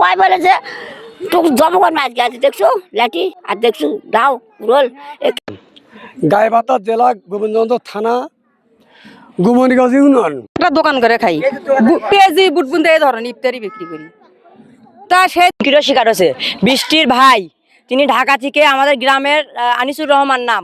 কয় বলেছে তোকে জবকর মাছ গেছে দেখছো লাঠি আর দেখছো দাও রোল। গাইবান্ধা জেলা গোবিন্দগঞ্জ থানা গুমনিগঞ্জ ইউনিয়ন। একটা দোকান করে খাই, পেঁয়াজি বুটবুন্দে এই ধরনের ইফতারি বিক্রি করি। তা সে কিরো শিকার হচ্ছে বৃষ্টির ভাই, তিনি ঢাকা থেকে আমাদের গ্রামের আনিসুর রহমান নাম।